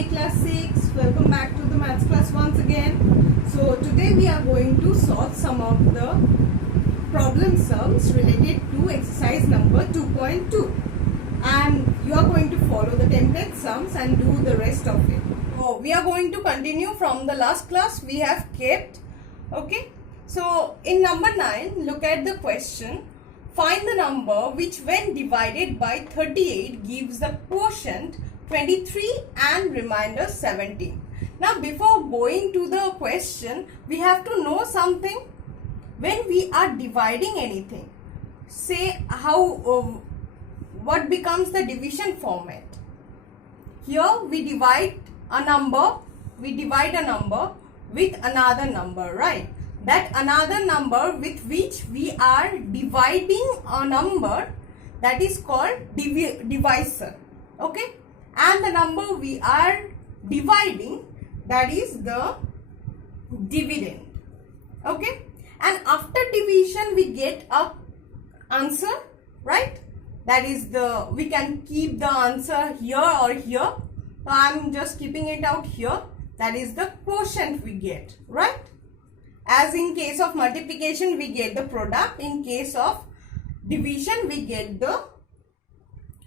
Hey class 6, welcome back to the maths class once again. So today we are going to solve some of the problem sums related to exercise number 2.2, and you are going to follow the template sums and do the rest of it. So we are going to continue from the last class we have kept. Okay, so in number 9, look at the question. Find the number which when divided by 38 gives the quotient 23 and remainder 17. Now before going to the question, we have to know something. When we are dividing anything, say what becomes the division format. Here we divide a number with another number, right? That another number with which we are dividing a number, that is called divisor. Okay, and the number we are dividing, that is the dividend. Okay, and after division we get a answer, right? That is we can keep the answer here or here. So I am just keeping it out here. That is the quotient we get, right? As in case of multiplication we get the product, in case of division we get the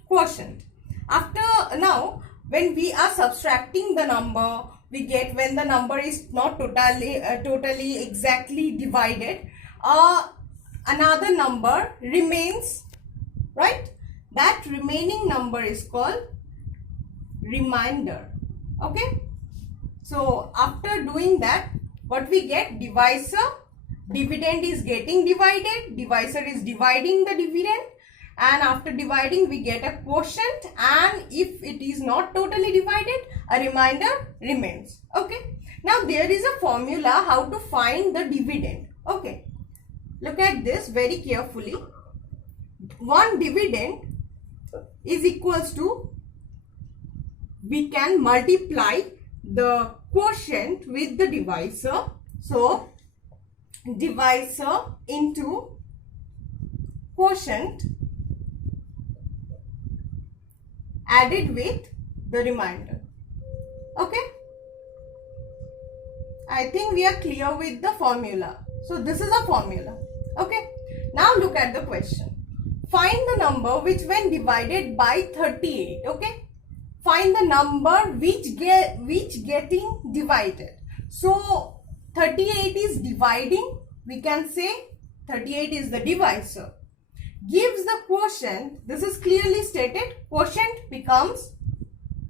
quotient. After now, when we are subtracting the number, we get when the number is not totally exactly divided, another number remains, right? That remaining number is called remainder. Okay, so after doing that, what we get? Divisor, dividend is getting divided, divisor is dividing the dividend, and after dividing we get a quotient, and if it is not totally divided, a remainder remains. Okay, now there is a formula how to find the dividend. Okay, look at this very carefully. One dividend is equals to, we can multiply the quotient with the divisor. So divisor into quotient added with the remainder. Okay, I think we are clear with the formula. So this is a formula. Okay, now look at the question. Find the number which when divided by 38. Okay, find the number which getting divided. So 38 is dividing, we can say 38 is the divisor. Gives the quotient, this is clearly stated, quotient becomes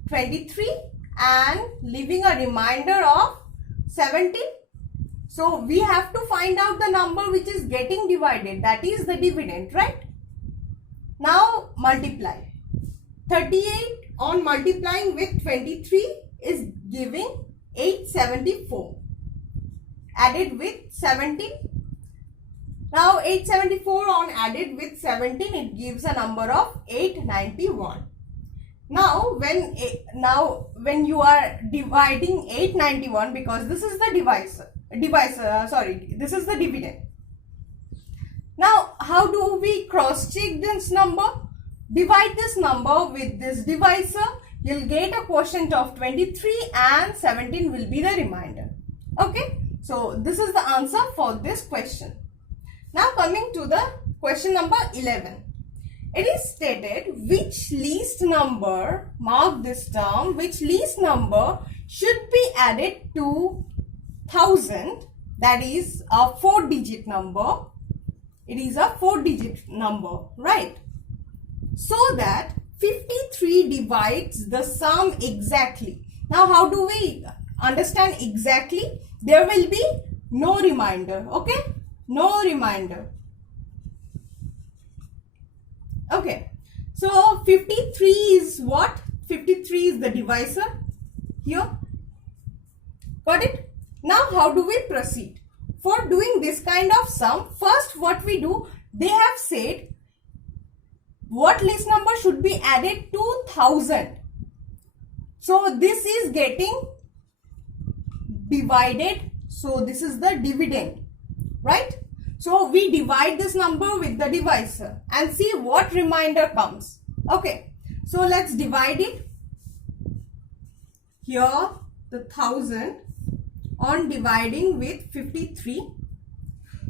23 and leaving a remainder of 17. So we have to find out the number which is getting divided, that is the dividend, right? Now multiply. 38 on multiplying with 23 is giving 874 added with 17. Now 874 on added with 17, it gives a number of 891. Now when you are dividing 891, because this is the this is the dividend. Now how do we cross check this number? Divide this number with this divisor, you'll get a quotient of 23 and 17 will be the remainder. Okay, so this is the answer for this question. Now coming to the question number 11. It is stated which least number, mark this term, which least number should be added to 1000, that is a 4-digit number. It is a 4-digit number, right? So that 53 divides the sum exactly. Now how do we understand exactly? There will be no remainder. Okay, no remainder. Okay, so 53 is what? 53 is the divisor here. Got it? Now how do we proceed? For doing this kind of sum, first what we do, they have said what least number should be added to 1000. So this is getting divided. So this is the dividend, right? So we divide this number with the divisor and see what remainder comes. Okay, so let's divide it. here the 1000 on dividing with 53.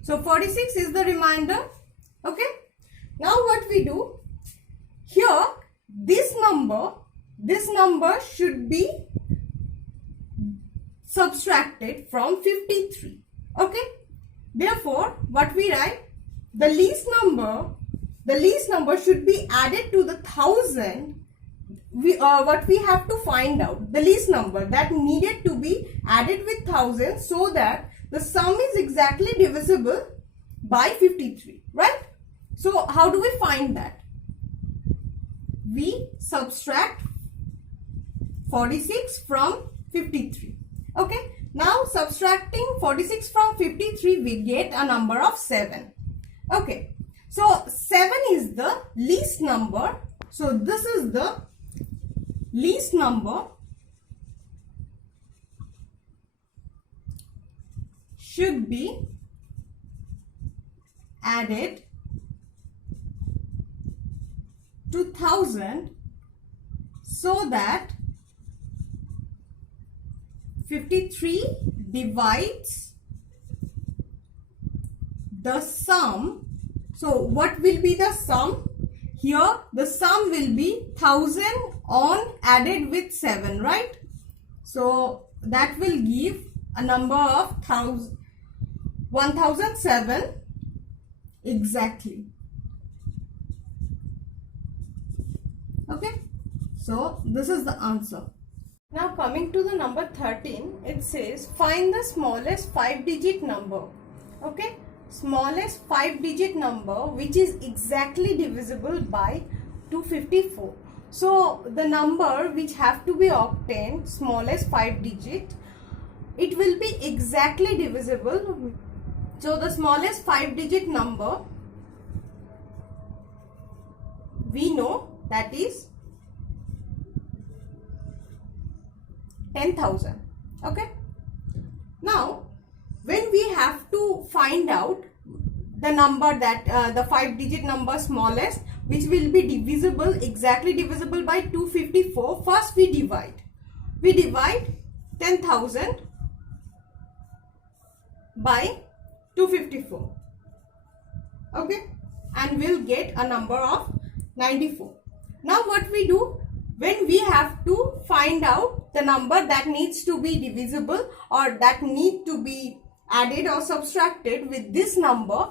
So 46 is the remainder. Okay. Now what we do here, this number should be subtracted from 53. Okay. Therefore, what we write, the least number should be added to the 1000. What we have to find out, the least number that needed to be added with 1000 so that the sum is exactly divisible by 53, right? So how do we find that? We subtract 46 from 53. Okay. Now subtracting 46 from 53, we get a number of 7. Okay. So 7 is the least number. So this is the least number should be added to 1000 so that 53 divides the sum. So what will be the sum? Here the sum will be 1000 on added with 7, right? So that will give a number of 1007 exactly. Okay. So this is the answer. Now coming to the number 13, it says find the smallest 5-digit number. Okay. Smallest 5-digit number which is exactly divisible by 254. So the number which have to be obtained, smallest 5-digit, it will be exactly divisible. So the smallest 5-digit number we know that is 10,000. Okay. Now when we have to find out the number that the 5-digit number smallest which will be divisible, exactly divisible by 254, first we divide 10,000 by 254. Okay. And we'll get a number of 94. Now what we do, when we have to find out the number that needs to be divisible or that need to be added or subtracted with this number,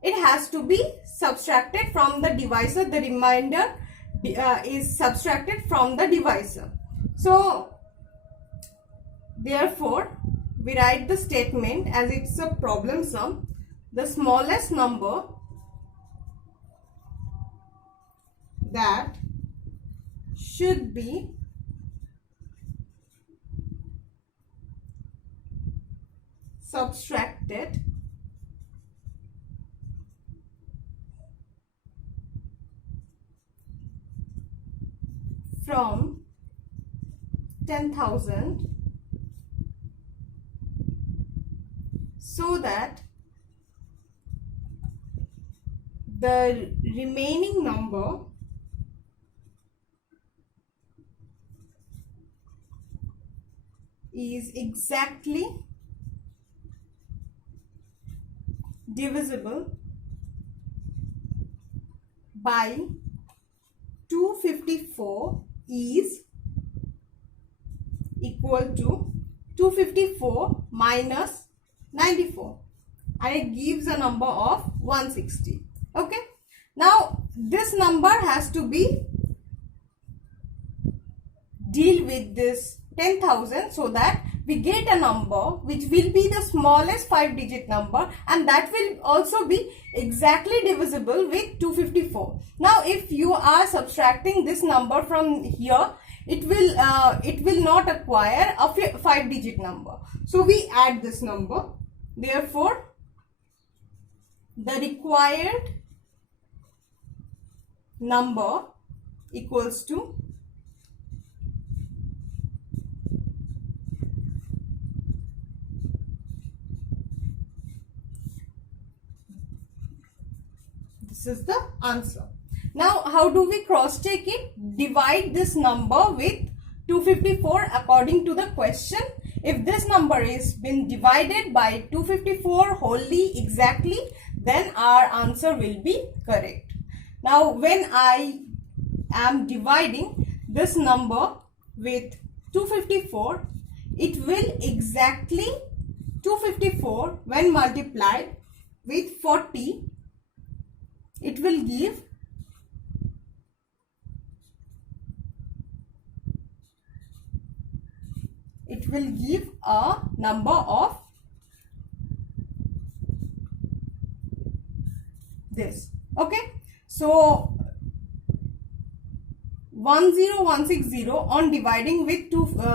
it has to be subtracted from the divisor. The remainder is subtracted from the divisor. So therefore we write the statement as it's a problem sum. The smallest number that should be subtracted from 10,000 so that the remaining number is exactly divisible by 254 is equal to 254 minus 94, and it gives a number of 160. Okay. Now this number has to be deal with this 10,000 so that we get a number which will be the smallest 5-digit number, and that will also be exactly divisible with 254. Now if you are subtracting this number from here, it will not acquire a 5-digit number. So we add this number. Therefore the required number equals to this is the answer. Now how do we cross check it? Divide this number with 254 according to the question. If this number is been divided by 254 wholly exactly, then our answer will be correct. Now when I am dividing this number with 254, it will exactly 254 when multiplied with 40, it will give a number of this. Okay, so 10160 on dividing with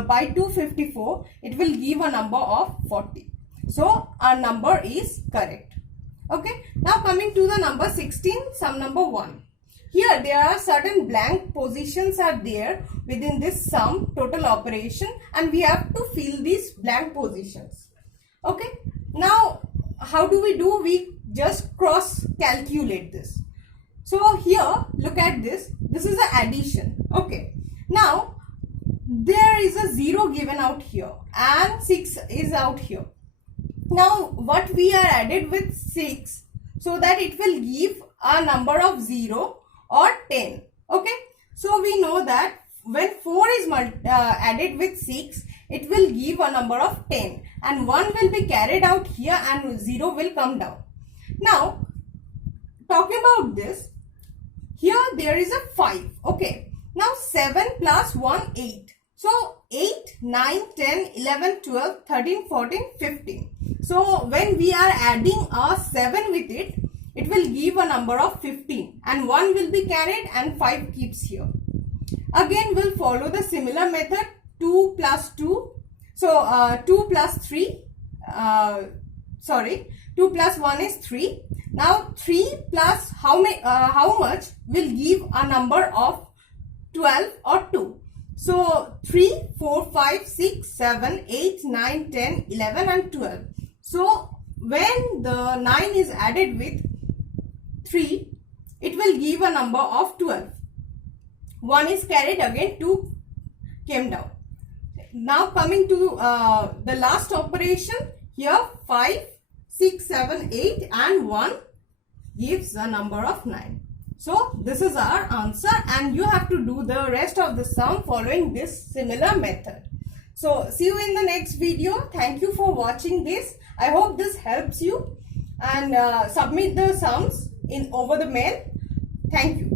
by 254, it will give a number of 40. So our number is correct. Okay, now coming to the number 16, sum number 1. Here there are certain blank positions are there within this sum total operation, and we have to fill these blank positions. Okay, now how do? We just cross calculate this. So here look at this. This is an addition. Okay, now there is a 0 given out here and 6 is out here. Now what we are added with 6 so that it will give a number of 0 or 10. Okay, so we know that when 4 is added with 6, it will give a number of 10, and 1 will be carried out here and 0 will come down. Now talking about this, here there is a 5. Okay, now 7 plus 1, 8. So 8, 9, 10, 11, 12, 13, 14, 15. So when we are adding a 7 with it, it will give a number of 15, and 1 will be carried and 5 keeps here. Again we'll follow the similar method, 2 plus 2. So 2 plus 3, 2 plus 1 is 3. Now 3 plus how much will give a number of 12 or 2. So 3, 4, 5, 6, 7, 8, 9, 10, 11 and 12. So when the 9 is added with 3, it will give a number of 12. 1 is carried, again 2 came down. Now coming to the last operation, here 5, 6, 7, 8 and 1 gives a number of 9. So this is our answer, and you have to do the rest of the sum following this similar method. So see you in the next video. Thank you for watching this. I hope this helps you, and submit the sums over the mail. Thank you.